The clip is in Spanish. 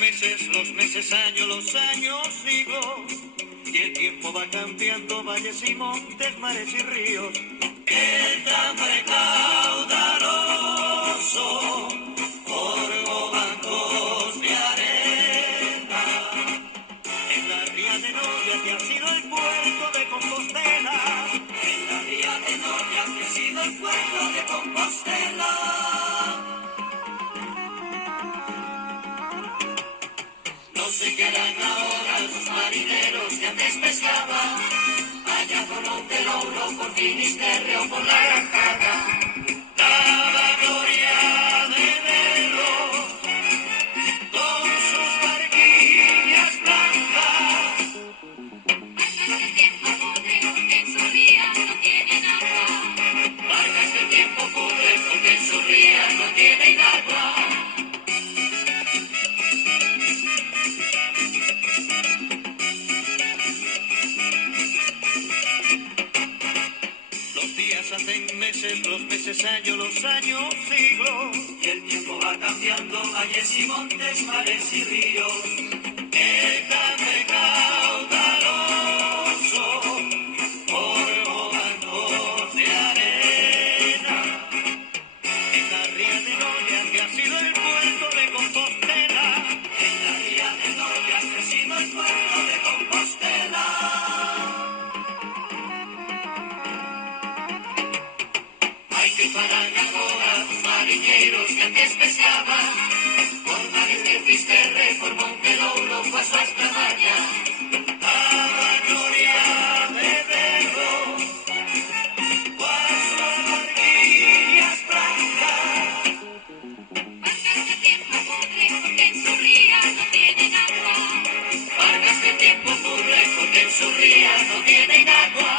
meses, los meses años, los años siglos. Y el tiempo va cambiando valles y montes, mares y ríos. El Tambre caudaloso forjó bancos de arena. En la ría de Novia, que ha sido el puerto de Compostela. En la ría de Novia, que ha sido el puerto de Compostela. No sé qué harán ahora los marineros que antes pescaban, allá por Montelouro, por Finisterre o por la Granjada. Daba gloria de verlos con sus barquillas blancas. Barcas que el tiempo pudre porque en su ría no tienen agua. Barcas que el tiempo pudre porque en sus rías no tienen agua. Los días hacen meses, los meses años, los años siglos. Y el tiempo va cambiando valles y montes, mares y ríos. El Tambre caudaloso forjó bancos de arena. En la ría de Noia, que ha sido el puerto de Compostela. En la ría de Noia, que ha sido el puerto de Compostela. Hai que farán agora os mariñeiros que antes pescaban por mares de Fisterre, por Montelouro, coas súas traballas. Daba gloria de verlos coas súas barquillas blancas. Barcas que el tiempo pudre porque en su ría no tienen agua. Barcas que el tiempo pudre porque en sus rías no tienen agua.